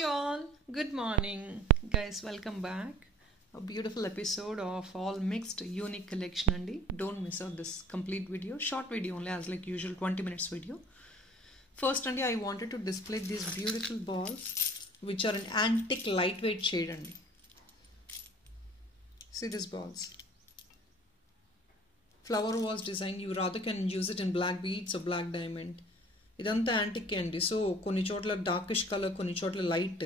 Hey all, good morning, guys. Welcome back. A beautiful episode of all mixed unique collection. Andy, don't miss out this complete video. Short video only, as like usual, 20 minutes video. First, Andy, I wanted to display these beautiful balls, which are an antique lightweight shade. Andy, see these balls. Flower was designed. You rather can use it in black beads or black diamond. ఇదంతా antique అండి. So కొన్ని చోట్ల darkish colour, కొన్ని చోట్ల light,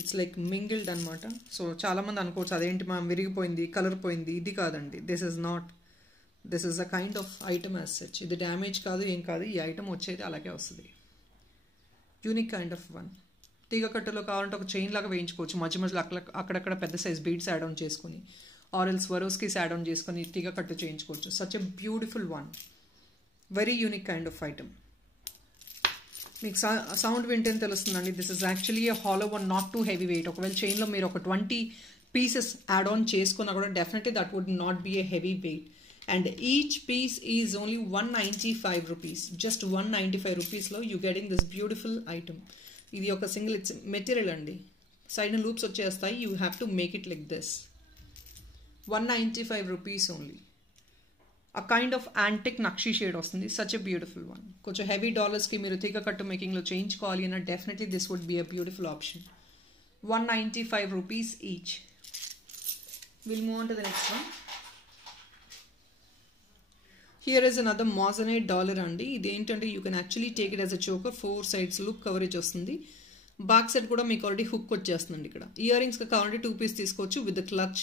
it's like mingled అనమాట. So చాలామంది అనుకోవచ్చు అదేంటి మా విరిగిపోయింది, కలర్ పోయింది. ఇది కాదండి, this is a kind of item as such. ఇది డ్యామేజ్ కాదు, ఏం కాదు. ఈ ఐటమ్ వచ్చేది అలాగే వస్తుంది. Unique kind of one. తీగ కట్టులో కావాలంటే ఒక చైన్ లాగా వేయించుకోవచ్చు. మధ్య మధ్యలో అక్కడక్కడ పెద్ద సైజ్ బీడ్స్ యాడ్ ఆన్ చేసుకొని, ఆరెల్స్ వరోస్కీస్ యాడ్ ఆన్ చేసుకొని తీగ కట్టు చేయించుకోవచ్చు. Such a beautiful one, very unique kind of item. మీకు సౌండ్ వింటే తెలుస్తుందండి. This is actually A hollow one, not too heavy weight. ఒకవేళ చైన్లో మీరు ఒక 20 పీసెస్ యాడ్ ఆన్ చేసుకున్నా కూడా definitely that would not be a heavy weight. And each piece is only 195 rupees. Just 195 రూపీస్లో you getting this beautiful item. ఇది ఒక single, it's material అండి. Side loops వచ్చేస్తాయి. You have to make it like this. 195 rupees only. a kind of antique nakshi shade వస్తుంది. such a beautiful one. కొంచెం heavy డాలర్స్కి మీరు తీగ కట్టు మేకింగ్లో చేయించుకోవాలి అన్న definitely this would be a beautiful option. 195 rupees each. Will move on to the next one. Here is another moissanite dollar అండి. ఇది ఏంటంటే you can actually take it as a choker. 4 sides loop coverage వస్తుంది. Back side కూడా మీకు already hook వచ్చేస్తుంది. ఇక్కడ year రింగ్స్కి కావాలంటే 2 piece తీసుకోవచ్చు with clutch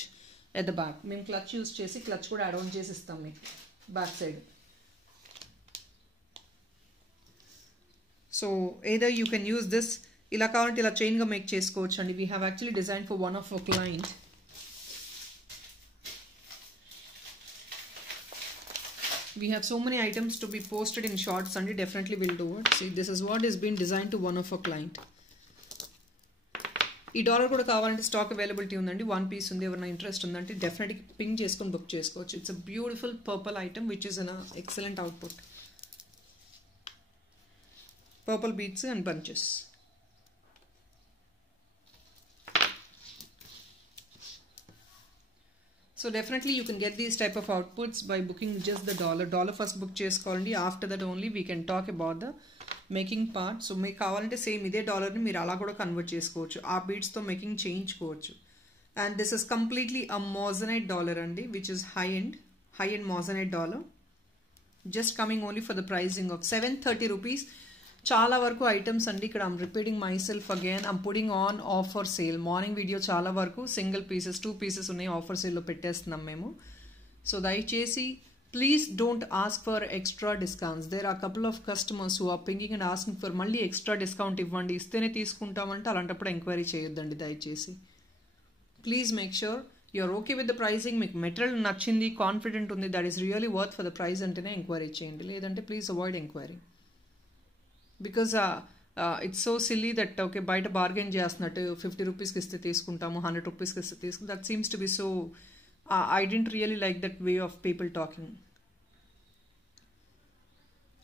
at the back. మేము క్లచ్ యూస్ చేసి క్లచ్ కూడా యాడ్ ఆన్ చేసి ఇస్తాం మీకు back side. So either you can use this. ఇలా కావాలంటే ఇలా చైన్గా మేక్ చేసుకోవచ్చు అండి. We have actually design for one of our client. We have so many items to be posted in shorts and definitely will do it. See, this is what is being designed to one of our client. ఈ dollar కూడా కావాలంటే stock availability ఉందండి. 1 piece ఉంది. ఎవరైనా interest ఉందంటే డెఫినెట్గా pink చేసుకొని book చేసుకోవచ్చు. It's a beautiful purple item which is an excellent output. Purple beads and bunches. So definitely you can get these type of outputs by booking just the dollar first book చేసుకోవాలండి. After that only we can talk about the making part. సో మీకు కావాలంటే same ఇదే డాలర్ని మీరు అలా కూడా convert చేసుకోవచ్చు. ఆ బీడ్స్తో మేకింగ్ చేయించుకోవచ్చు. And this is completely a moissanite dollar అండి, which is high end moissanite dollar. Just coming only for the pricing of 730 rupees. చాలా వరకు ఐటమ్స్ అండి. ఇక్కడ I'm repeating myself again. I'm putting on offer sale. Morning video చాలా వరకు single pieces 2 pieces ఉన్నాయి. Offer సేల్లో పెట్టేస్తున్నాం మేము. సో దయచేసి please don't ask for extra discounts. There are couple of customers who are pinging and asking for మళ్ళీ extra discount ఇవ్వండి, ఇస్తేనే తీసుకుంటామంటే అలాంటప్పుడు ఎంక్వైరీ చేయొద్దండి దయచేసి. Please make sure you're okay with the pricing. మీకు మెటీరియల్ నచ్చింది, కాన్ఫిడెంట్ ఉంది, that is really worth for the price అంటేనే ఎంక్వైరీ చేయండి. లేదంటే please avoid enquiry. Because it's so silly that okay బయట బార్గెన్ చేస్తున్నట్టు 50 రూపీస్కి ఇస్తే తీసుకుంటాము, 100 రూపీస్కి ఇస్తే తీసుకుంటాం. That seems to be so I didn't really like that way of people talking.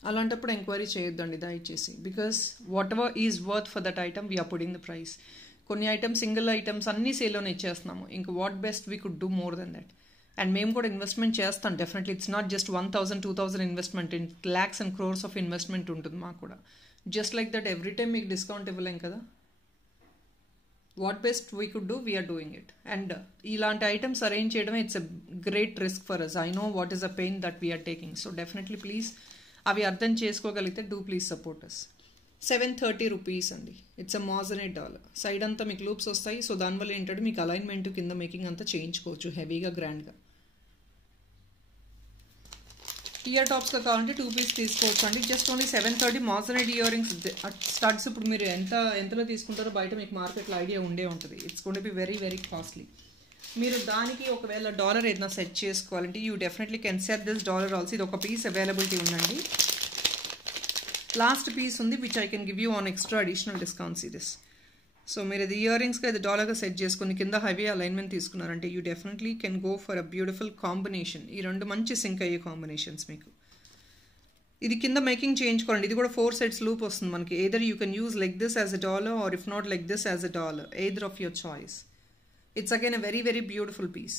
అలాంటప్పుడు ఎంక్వైరీ చేయొద్దండి దయచేసి. Because whatever is worth for that item we're putting the price. కొన్ని ఐటమ్స్, సింగిల్ ఐటమ్స్ అన్ని సేల్లోనే ఇచ్చేస్తున్నాము. ఇంకా what best we could do more than that. And మేము కూడా ఇన్వెస్ట్మెంట్ చేస్తాం definitely. It's not just 1000, 2000 investment. In lakhs and crores of investment ఉంటుంది మాకు కూడా. Just like that every time మీకు డిస్కౌంట్ ఇవ్వలేం కదా. What best we could do, we are doing it. And ఇలాంటి ఐటమ్స్ అరేంజ్ చేయడమే it's a great risk for us. I know what is a pain that we're taking. So definitely please అవి అర్థం చేసుకోగలిగితే do please support us. 730 rupees అండి. It's a moissanite dollar. Side అంతా మీకు loops వస్తాయి. So దానివల్ల ఏంటంటే మీకు అలైన్మెంట్ కింద మేకింగ్ అంతా చేయించుకోవచ్చు హెవీగా, గ్రాండ్గా. ఇయర్ టాప్స్గా కావాలంటే 2 పీస్ తీసుకోవచ్చు అండి. Just only 730. Moissanite ear rings studs ఇప్పుడు మీరు ఎంతలో తీసుకుంటారో బయట మీకు మార్కెట్లో ఐడియా ఉండే ఉంటుంది. It's gonna be very very costly. మీరు దానికి ఒకవేళ డాలర్ ఏదైనా సెట్ చేసుకోవాలంటే you definitely can set this dollar also. ఇది ఒక పీస్ అవైలబిలిటీ ఉందండి. లాస్ట్ పీస్ ఉంది which I can give you an extra additional discounts. ఇది సో మీరు ఇది ఇయర్ రింగ్స్గా ఇది డాలర్గా సెట్ చేసుకుని కింద హెవీ అలైన్మెంట్ తీసుకున్నారంటే you definitely can go for a beautiful combination. ఈ రెండు మంచి సింక్ అయ్యే కాంబినేషన్స్ మీకు. ఇది కింద మేకింగ్ చేయించుకోండి. ఇది కూడా 4 sets లూప్ వస్తుంది మనకి. Either you can use like this as a dollar or if not like this as a dollar, either of your choice. It's again a very very beautiful piece.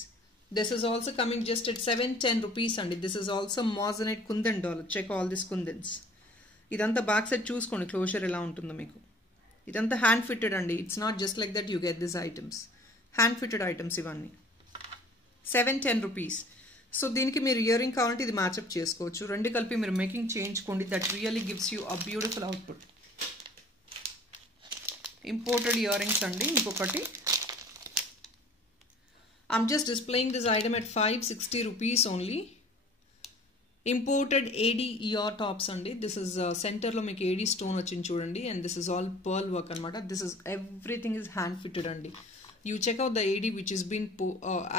This is also coming just at 710 rupees అండి. This is also moissanite kundan dollar. Check all this kundans. ఇదంతా back side చూసుకోండి closer ఎలా ఉంటుందో మీకు. ఇదంతా hand fitted అండి. It's not just like that you get this items. Hand fitted items ఇవన్నీ. 710 rupees. So దీనికి మీరు ఇయర్ రింగ్ కావాలంటే ఇది మ్యాచ్అప్ చేసుకోవచ్చు. రెండు కలిపి మీరు మేకింగ్ చేయించుకోండి. That really gives you a beautiful output. Imported ear rings అండి. ఇంకొకటి I'm just displaying this item at 560 rupees only. Imported AD ear tops అండి. దిస్ ఇస్ సెంటర్లో మీకు ఏడీ స్టోన్ వచ్చింది చూడండి. And this is all pearl work అనమాట. This is everything is hand fitted అండి. You check out the AD which is been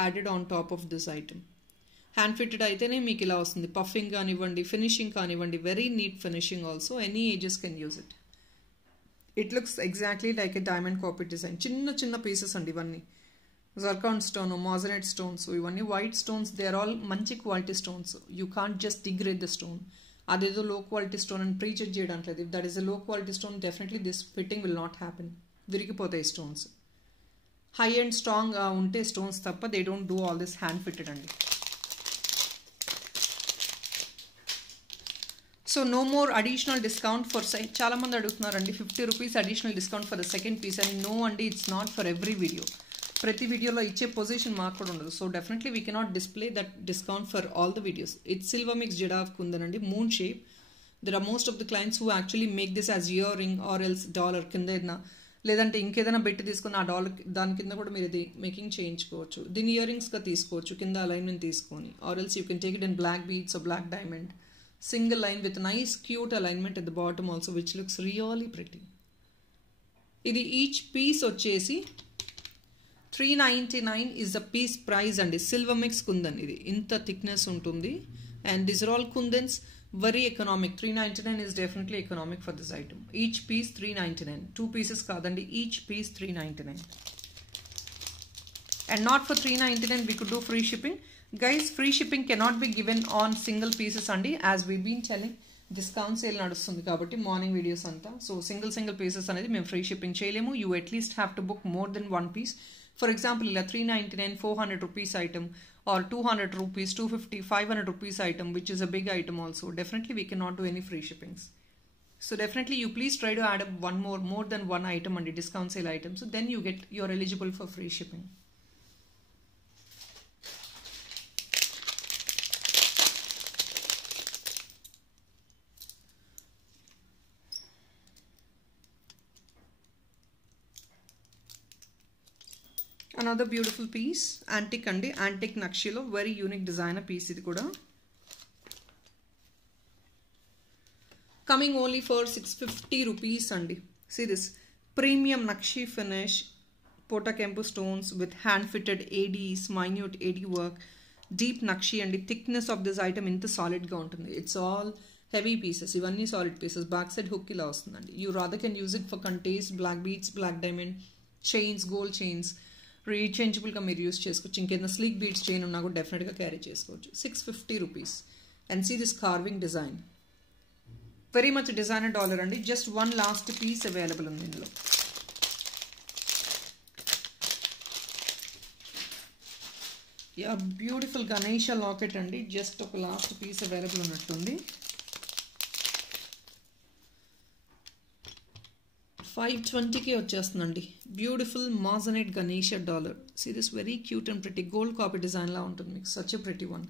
added on top of this item. Hand fitted అయితేనే మీకు ఇలా వస్తుంది. పఫింగ్ కానివ్వండి, finishing కానివ్వండి, very neat finishing also. Any ages can use it. It looks exactly like a diamond copy design. చిన్న చిన్న pieces అండి ఇవన్నీ. జర్కాన్ స్టోన్, మోజనైట్ స్టోన్స్, ఇవన్నీ white stones. They are all మంచి quality stones. You can't just degrade the stone. అదేదో low quality stone అని ప్రీచెక్ చేయడానికి లేదు. If that is a low quality stone, definitely this fitting will not happen. విరిగిపోతాయి stones. High and strong ఉంటే stones తప్ప they don't do all this hand fitted అండి. So no more additional discount for చాలా మంది అడుగుతున్నారండి 50 rupees additional discount for the second piece అని. No అండి, it's not for every video. ప్రతి వీడియోలో ఇచ్చే పొజిషన్ మాకు కూడా ఉండదు. So definitely we cannot display that discount for all the videos. It's silver mix జెడా ఆఫ్ కుందన్ అండి, moon shape. There are most of the clients who actually make this as ear ring or else dollar కింద ఏదైనా లేదంటే ఇంకేదైనా బెట్టి తీసుకుని ఆ dollar దాని కింద కూడా మీరు ఇది మేకింగ్ చేయించుకోవచ్చు. దీని ఇయర్ రింగ్స్గా తీసుకోవచ్చు కింద అలైన్మెంట్ తీసుకొని. Or else you can take it in black beads or black diamond. Single line with nice cute alignment at the bottom also, which looks really pretty. ఇది each piece వచ్చేసి 399 is the piece price అండి. Silver mix kundan. ఇది ఇంత thickness ఉంటుంది. And these are all kundans, very economic. 399 is definitely economic for this item. Each piece 399. 2 pieces కాదండి, each piece 399. And not for 399 we could do free shipping. Guys, free shipping cannot be given on single pieces andi, as we've been telling. Discount sale nadustundi kabatti morning videos anta. So single pieces anedi mem free shipping cheyalemu. You at least have to book more than one piece. For example, ila 399 400 rupees item or 200 rupees 250 500 rupees item, which is a big item also. Definitely we cannot do any free shippings. So definitely you please try to add up more than one item andi, discount sale item. So then you're eligible for free shipping. Another beautiful piece, antique andi, antique nakshilo, very unique designer piece idi kuda. Coming only for 650 rupees andi. See this premium nakshi finish, potakempu stones with hand fitted ADs, minute AD work, deep nakshi andi. Thickness of this item inta solid ga untundi. It's all heavy pieces. Ivanni solid pieces. Back side hook ila vastundandi. You rather can use it for contays, black beads, black diamond, chains, gold chains. రీచేంజబుల్గా మీరు use చేసుకోవచ్చు. ఇంకేదైనా sleek beads chain ఉన్నా కూడా డెఫినెట్గా carry చేసుకోవచ్చు. 650 rupees. And see this carving design, very much designer dollar అండి. Just one last piece available ఉంది ఇందులో. యా బ్యూటిఫుల్ గణేష లాకెట్ అండి. జస్ట్ ఒక లాస్ట్ పీస్ అవైలబుల్ ఉన్నట్టుంది. 520కి వచ్చేస్తుందండి. Beautiful moissanite Ganesha dollar. See this very cute and pretty gold copy design లా ఉంటుంది మీకు. Such a pretty one.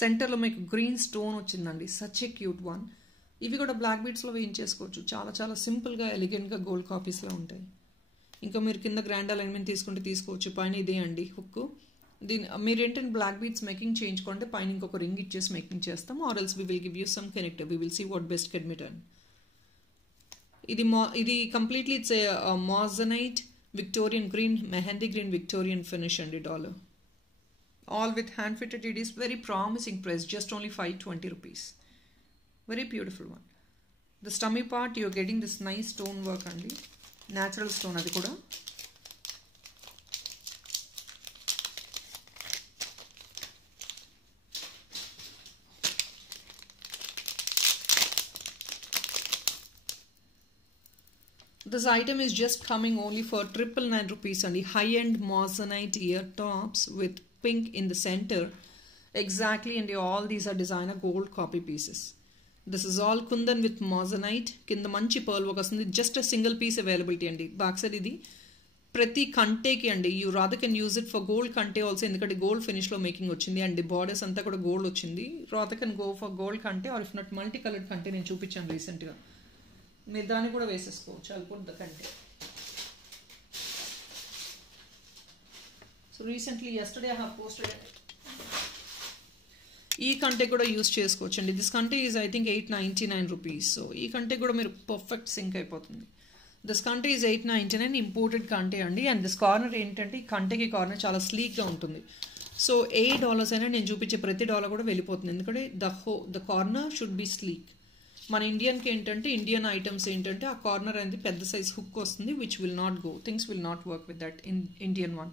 సెంటర్లో మీకు గ్రీన్ స్టోన్ వచ్చిందండి. Such a cute one. ఇవి కూడా బ్లాక్ బీడ్స్లో వేయించేసుకోవచ్చు. చాలా చాలా సింపుల్గా ఎలిగెంట్గా గోల్డ్ కాపీస్లో ఉంటాయి. ఇంకా మీరు కింద గ్రాండ్ అలైన్మెంట్ తీసుకుంటే తీసుకోవచ్చు. పైన ఇదే అండి హుక్. దీని మీరు ఏంటంటే బ్లాక్ బీడ్స్ మేకింగ్ చేయించుకుంటే పైన ఇంకొక రింగ్ ఇచ్చేసి మేకింగ్ చేస్తాం. Or else we will give you some connector. We will see what best can be done. ఇది completely it's a moissanite Victorian green, mehndi green Victorian finish అండి dollar. All with hand fitted. It is very promising price. Just only 520 rupees. Very beautiful one. The స్టమీ part you are getting this nice stone work అండి. Natural stone అది కూడా. This item is just coming only for 999 rupees and the high-end moissanite ear tops with pink in the center. Exactly, and all these are designer gold copy pieces. This is all kundan with moissanite. Kinda manchi pearl work vastundi. Just a single piece availability andi. Back side idi prati kante ki andi. You rather can use it for gold kante also endukante gold finish lo making ochindi and the borders anta kuda gold ochindi. Rather can go for gold kante or if not multicolored kante nenu chupichanu recent ga. మీరు దాన్ని కూడా వేసేసుకోవచ్చు. I'll put the kante. So recently yesterday I have posted ఈ కంటే కూడా use చేసుకోవచ్చు అండి. This కంటే is I think 899 rupees. So ఈ కంటే కూడా మీరు పర్ఫెక్ట్ సింక్ అయిపోతుంది. దిస్ కంటే ఈజ్ 899 ఇంపోర్టెడ్ కంటే అండి. అండ్ దిస్ కార్నర్ ఏంటంటే ఈ కంటేకి కార్నర్ చాలా స్లీక్గా ఉంటుంది. సో $8 అయినా నేను చూపించే ప్రతి డాలర్ కూడా వెళ్ళిపోతుంది. ఎందుకంటే the corner should be sleek. మన ఇండియన్కి ఏంటంటే ఇండియన్ ఐటమ్స్ ఏంటంటే ఆ కార్నర్ అనేది పెద్ద సైజ్ హుక్ వస్తుంది which will not go. Things will not work with that in Indian one.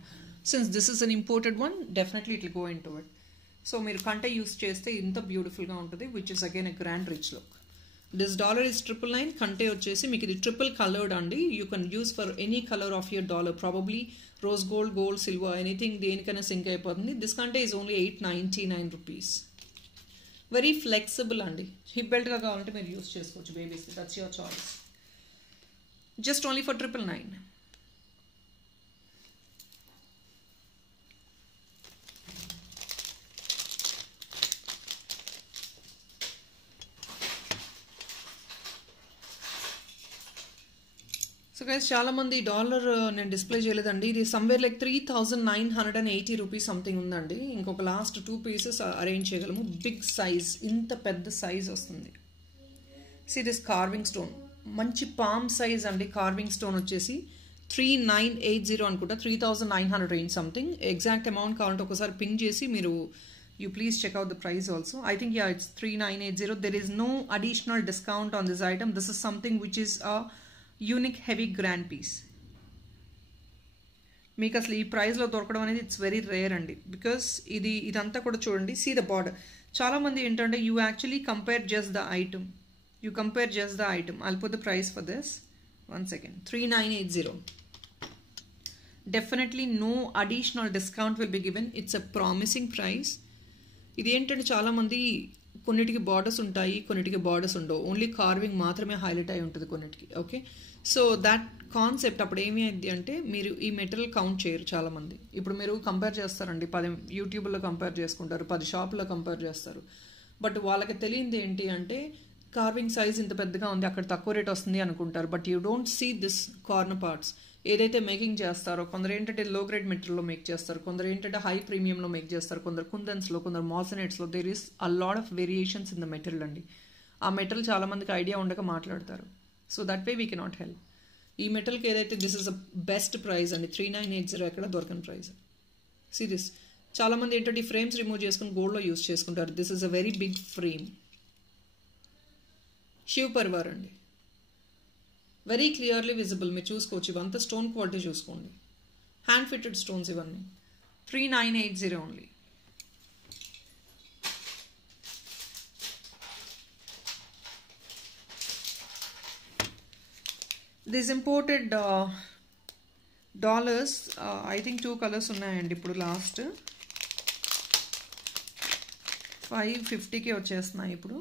Since this is an imported one definitely it will go in to it. So మీరు కంటే use చేస్తే ఇంత బ్యూటిఫుల్గా ఉంటుంది which is again a grand rich look. This dollar is 999. కంటే వచ్చేసి మీకు ఇది ట్రిపుల్ కలర్డ్ అండి. You can use for any colour of your dollar. Probably rose gold, gold, silver, anything దేనికైనా సింక్ అయిపోతుంది. దిస్ కంటే ఈజ్ ఓన్లీ 899 రూపీస్. Very flexible అండి. హిప్ బెల్ట్గా కావాలంటే మీరు యూస్ చేసుకోవచ్చు బేబీస్కి. That's your choice. Just only for 999. So guys చాలా మంది డాలర్ నేను డిస్ప్లే చేయలేదండి. ఇది సమ్వేర్ లైక్ 3980 రూపీస్ సంథింగ్ ఉందండి. ఇంకొక లాస్ట్ 2 పీసెస్ అరేంజ్ చేయగలము. బిగ్ సైజ్, ఇంత పెద్ద సైజ్ వస్తుంది. సి దిస్ కార్వింగ్ స్టోన్ మంచి పామ్ సైజ్ అండి. కార్వింగ్ స్టోన్ వచ్చేసి 3980 అనుకుంటా, 3900 రేంజ్ సంథింగ్. ఎగ్జాక్ట్ అమౌంట్ కావాలంటే ఒకసారి పింగ్ చేసి మీరు you please check out the price also. I think yeah it's 3980. There is no additional discount on this item. This is something which is a unique heavy grand piece. మీకు అసలు ఈ ప్రైస్లో దొరకడం అనేది ఇట్స్ వెరీ రేర్ అండి. Because ఇదంతా కూడా చూడండి. See the border. చాలామంది ఏంటంటే you actually compare just the item. I'll put the price for this. 1 second. 3980. Definitely no additional discount will be given. It's a promising price. ఇది ఏంటంటే చాలామంది కొన్నిటికి బార్డర్స్ ఉంటాయి, కొన్నిటికి బార్డర్స్ ఉండవు. ఓన్లీ కార్వింగ్ మాత్రమే హైలైట్ అయి ఉంటుంది కొన్నిటికి. ఓకే, సో దాట్ కాన్సెప్ట్ అప్పుడు ఏమి అయింది అంటే మీరు ఈ మెటీరియల్ కౌంట్ చేయరు చాలామంది. ఇప్పుడు మీరు కంపేర్ చేస్తారండి, 10 యూట్యూబ్లో కంపేర్ చేసుకుంటారు, 10 షాపుల్లో కంపేర్ చేస్తారు. బట్ వాళ్ళకి తెలియంది ఏంటి అంటే కార్వింగ్ సైజ్ ఇంత పెద్దగా ఉంది, అక్కడ తక్కువ రేట్ వస్తుంది అనుకుంటారు. But you don't see this corner parts. ఏదైతే మేకింగ్ చేస్తారో కొందరు ఏంటంటే లో గ్రేడ్ మెటీరియల్లో మేక్ చేస్తారు, కొందరు ఏంటంటే హై ప్రీమియంలో మేక్ చేస్తారు, కొందరు కుందన్స్లో, కొందరు మాసనేట్స్లో. There is a lot of variations in the material అండి. ఆ మెటీరియల్ చాలామందికి ఐడియా ఉండక మాట్లాడతారు. So that way we cannot help. ఈ మెటీరియల్కి ఏదైతే this is a best price అండి. 3980 ఎక్కడ దొరకని ప్రైస్. See this. చాలామంది ఏంటంటే ఈ ఫ్రేమ్స్ రిమూవ్ చేసుకుని గోల్డ్లో యూస్ చేసుకుంటారు. This is a very big frame. Shiv Parivar అండి. Very clearly visible. మీరు చూసుకోవచ్చు. ఇవంతా స్టోన్ క్వాలిటీ చూసుకోండి. హ్యాండ్ ఫిట్టెడ్ స్టోన్స్ ఇవన్నీ. 3980 only. This imported dollars I think 2 colours ఉన్నాయండి. ఇప్పుడు లాస్ట్ 550కి వచ్చేస్తున్నాయి ఇప్పుడు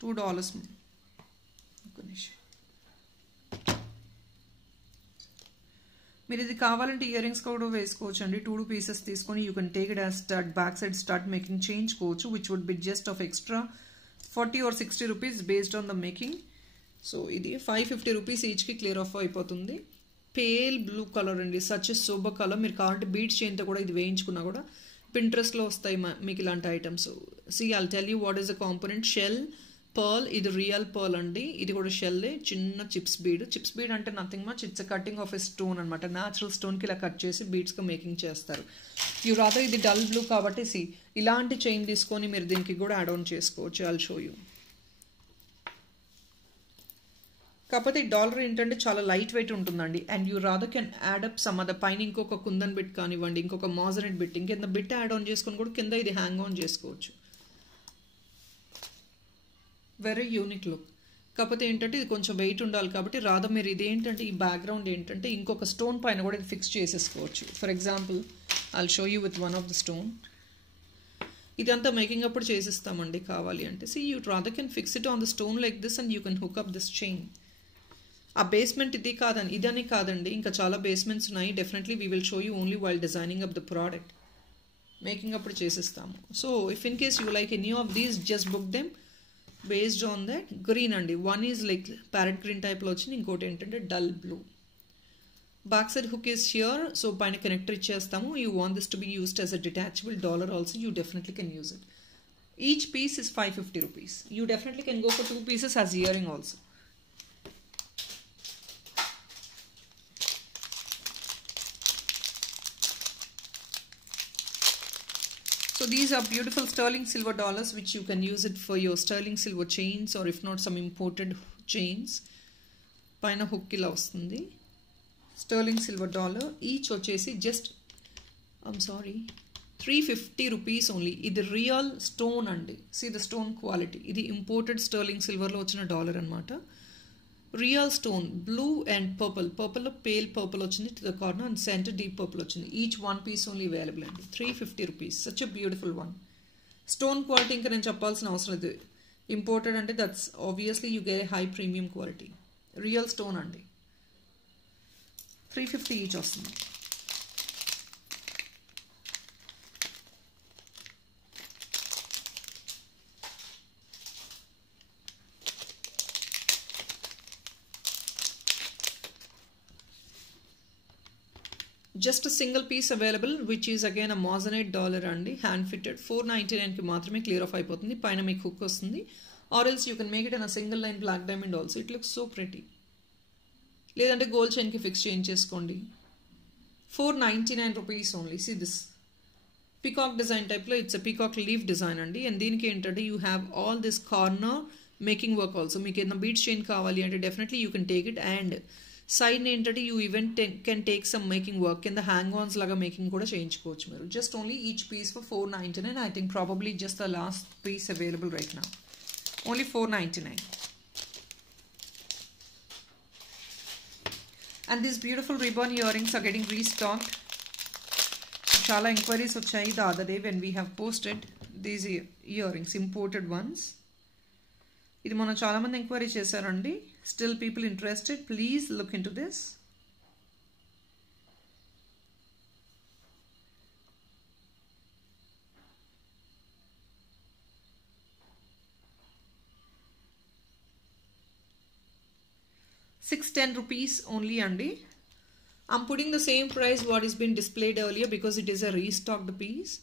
$2. మీరు ఇది కావాలంటే ఇయర్ రింగ్స్ కూడా వేసుకోవచ్చు అండి. 2 పీసెస్ తీసుకొని you can take it as stud. Back side stud making చేయించుకోవచ్చు which would be just of extra 40 or 60 rupees based on the making. So ఇది 550 రూపీస్ ఈచ్కి క్లియర్ ఆఫ్ అయిపోతుంది. పేల్ బ్లూ కలర్ అండి. Such super colour. మీరు కావాలంటే beads చేయంతో కూడా ఇది వేయించుకున్నా కూడా పింట్రెస్ట్లో వస్తాయి మీకు ఇలాంటి items. See I'll tell you what is the component. Shell, pearl. ఇది రియల్ పర్ల్ అండి. ఇది కూడా షెల్లే. చిన్న చిప్స్ బీడ్. చిప్స్ బీడ్ అంటే nothing much, it's cutting of a stone అనమాట. న్యాచురల్ స్టోన్కి ఇలా కట్ చేసి బీడ్స్గా మేకింగ్ చేస్తారు. యూ రాదర్ ఇది డల్ బ్లూ కాబట్టి సి ఇలాంటి చైన్ తీసుకొని మీరు దీనికి కూడా యాడ్ ఆన్ చేసుకోవచ్చు. I'll show you. కాకపోతే ఈ డాలర్ ఏంటంటే చాలా లైట్ వెయిట్ ఉంటుందండి. And you rather can add up some other. పైన ఇంకొక కుందన్ బిట్ కానివ్వండి, ఇంకొక మాజనెట్ బిట్, ఇంకెంత బిట్ యాడ్ ఆన్ చేసుకొని కూడా కింద ఇది హ్యాంగ్ ఆన్ చేసుకోవచ్చు. Very unique look. కాకపోతే ఏంటంటే ఇది కొంచెం వెయిట్ ఉండాలి కాబట్టి రాదా మీరు ఇదేంటంటే ఈ బ్యాక్గ్రౌండ్ ఏంటంటే ఇంకొక స్టోన్ పైన కూడా ఇది ఫిక్స్ చేసేసుకోవచ్చు. For example I'll show you with one of the stone. ఇదంతా మేకింగ్ అప్పుడు చేసిస్తామండి కావాలి అంటే. See you rather can fix it on the stone like this and you can hook up this chain. ఆ బేస్మెంట్ ఇదని కాదండి, ఇంకా చాలా బేస్మెంట్స్ ఉన్నాయి. Definitely we will show you only while designing up the product. Making అప్పుడు చేసిస్తాము. So if in case you like any of these just book them based on that. Green అండి, one is like parrot green టైప్లో వచ్చింది, ఇంకోటి ఏంటంటే dull blue. Back side hook is here, so పైన connector ఇచ్చేస్తాము. You want this to be used as a detachable dollar also, you definitely can use it. Each piece is 550 rupees. You definitely can go for 2 pieces as earring also. So these are beautiful sterling silver dollars which you can use it for your sterling silver chains or if not some imported chains. Paina hook ila vastundi. Sterling silver dollar each vachesi just 350 rupees only. Idi real stone andi. See the stone quality. Idi imported sterling silver lo vachina dollar anamata. Real stone, blue and purple. Purple lo pale purple ochindi to the corner and center deep purple ochindi. Each one piece only available andi. 350 rupees. Such a beautiful one. Stone quality inka nenu cheppalsina avasaram ledhu. Imported ante that's obviously you get a high premium quality. Real stone andi. 350 each vastundi. Just a single piece available which is again a moissanite dollar andi, hand fitted. 499 ki maatrame clear off ayipotundi. Paina meeku hook vastundi, or else you can make it in a single line black diamond also. It looks so pretty. Ledante gold chain ki fix change cheskondi. 499 rupees only. See this peacock design type lo, it's a peacock leaf design andi, and deeniki entante you have all this corner making work also. Meeku edna beads chain kavali ante definitely you can take it, and side ఏంటంటే you even can take some making work in the hang-ons laga making కూడా చేయించుకోవచ్చు మీరు. Just only each piece for 499. I think probably just the last piece available right now. Only 499. And these beautiful ribbon earrings are getting restocked. చాలా inquiries వచ్చాయి the other day when we have posted these earrings, imported ones. ఇది మనం చాలా మంది enquiry చేశారండి. Still people interested, please look into this. ₹610 only andi. I'm putting the same price what is been displayed earlier because it is a restocked piece.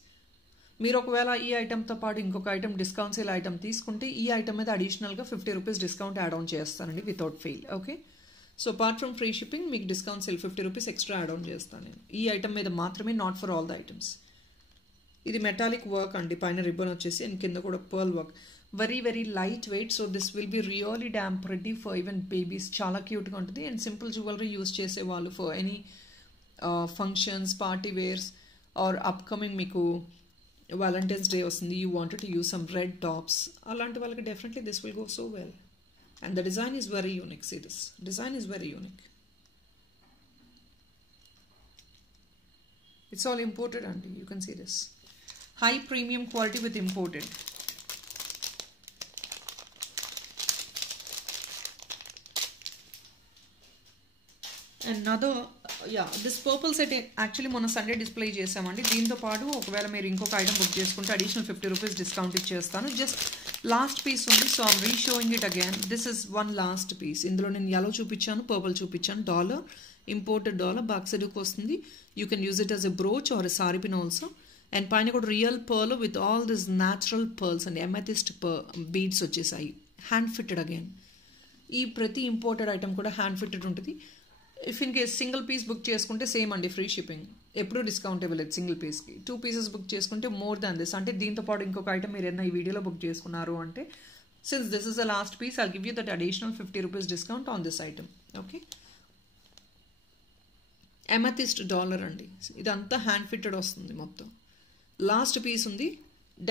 మీరు ఒకవేళ ఈ ఐటమ్తో పాటు ఇంకొక ఐటమ్ డిస్కౌంట్ సేల్ ఐటమ్ తీసుకుంటే ఈ ఐటమ్ మీద అడిషనల్గా ₹50 డిస్కౌంట్ యాడ్ ఆన్ చేస్తానండి without fail. Okay, so apart from free shipping మీకు discount sale ₹50 extra add on చేస్తాను నేను ఈ ఐటమ్ మీద మాత్రమే, not for all the items. ఇది మెటాలిక్ వర్క్ అండి, పైన రిబ్బన్ వచ్చేసి అండ్ కింద కూడా pearl work. Very very light weight. So this will be really damn pretty for even babies. చాలా క్యూట్గా ఉంటుంది. అండ్ సింపుల్ జ్యువెలరీ యూస్ చేసే వాళ్ళు for any functions, party wears or upcoming మీకు Valentine's Day వస్తుంది, you wanted to use some red tops, అలాంటి వాళ్ళకి definitely this will go so well. And the design is very unique. See this design is very unique. It's all imported and you can see this high premium quality with imported. Another this purple set actually మొన్న Sunday display చేసామండి. దీంతో పాటు ఒకవేళ మీరు ఇంకొక item book చేసుకుంటే additional ₹50 discount ఇచ్చేస్తాను. Just last piece ఉంది, so I'm reshowing it again. This is one last piece. ఇందులో నేను yellow చూపించాను, పర్పుల్ చూపించాను. డాలర్, ఇంపోర్టెడ్ డాలర్, బ్యాక్ సైడ్కి వస్తుంది. You can use it as a brooch or a sari pin also. And పైన కూడా real pearl with all this natural pearls and amethyst beads వచ్చేసాయి. Hand fitted again. ఈ ప్రతి imported item కూడా hand fitted ఉంటుంది. If in case single piece book చేసుకుంటే same అండి, free shipping. ఎప్పుడు డిస్కౌంట్ ఇవ్వలేదు సింగిల్ పీస్కి. 2 pieces బుక్ చేసుకుంటే మోర్ దాన్ దిస్. అంటే దీంతో పాటు ఇంకొక ఐటమ్ మీరు ఏదైనా ఈ వీడియోలో బుక్ చేసుకున్నారు అంటే, since this is the last piece, I'll give you that additional ₹50 discount on this item. Okay, amethyst dollar అండి. ఇదంతా హ్యాండ్ ఫిట్టెడ్ వస్తుంది మొత్తం. లాస్ట్ పీస్ ఉంది.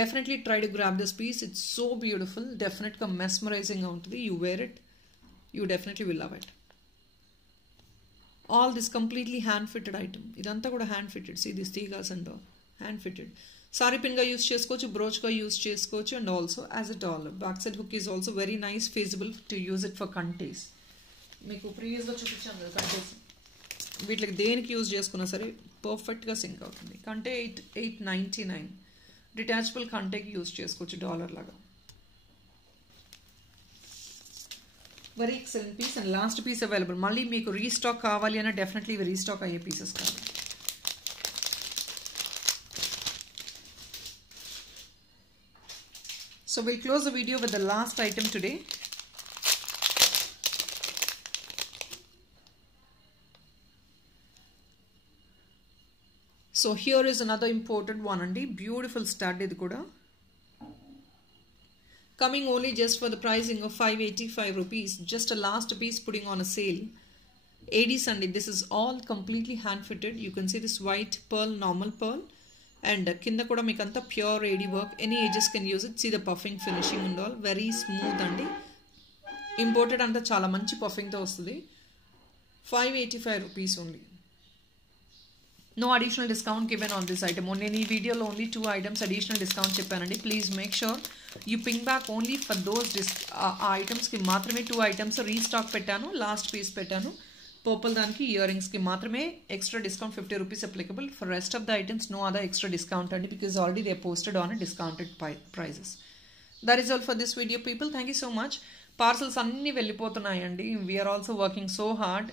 Definitely try to grab this piece. It's so beautiful. డెఫినెట్గా మెస్మరైజింగ్గా ఉంటుంది. You wear it You definitely will love it. All this completely hand fitted item. Idantha kuda hand fitted. See these tegas and all hand fitted. Sari pin ga use chesukochu, brooch ga use chesukochu, and also as a dollar. Backside hook is also very nice, feasible to use it for కంటేస్. మీకు ప్రీవియస్గా చూపించాను కదా కంటేస్. వీటికి దేనికి use చేసుకున్నా సరే పర్ఫెక్ట్గా sync అవుతుంది. కంటే 899 డిటాచబుల్ కంటేకి యూజ్ చేసుకోవచ్చు డాలర్ లాగా. Very excellent piece and last piece available. మళ్ళీ మీకు రీస్టాక్ కావాలి అన్న డెఫినెట్లీ ఇవి రీస్టాక్ అయ్యే పీసెస్ కాదు. So we'll close the video with the last item today. So here is another imported one andi. Beautiful stud idu kuda. Coming only just for the pricing of 585 rupees. Just a last piece putting on a sale. AD Sunday. This is all completely hand fitted. You can see this white pearl, normal pearl. And kinda kuda meeku anta pure AD work. Any ages can use it. See the puffing finishing and all. Very smooth andi. Imported anta chala manchi puffing tho vastadi. 585 rupees only. No additional discount given on this item. Only in video only 2 items additional discount cheppanandi. Please make sure you ping back only for those items ki maatrame 2 items restock pettanu. Last piece pettanu. Purple daniki earrings ki maatrame extra discount 50 rupees applicable. For rest of the items no other extra discount andi, because already they are posted on a discounted prices. That is all for this video people. Thank you so much. Parcels anni vellipothunayandi. We are also working so hard.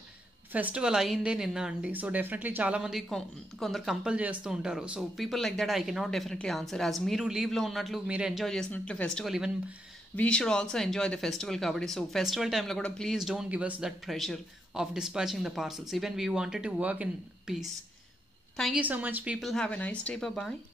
Festival అయ్యిందే నిన్న అండి. So definitely చాలామంది కొందరు compel చేస్తూ ఉంటారు. So people like that I cannot definitely answer. As మీరు లీవ్లో ఉన్నట్లు మీరు ఎంజాయ్ చేసినట్లు festival, even we should also enjoy the festival కాబట్టి. సో ఫెస్టివల్ టైంలో కూడా please don't give us that pressure of dispatching the parcels. Even we wanted to work in peace. Thank you so much people. Have a nice day. Bye.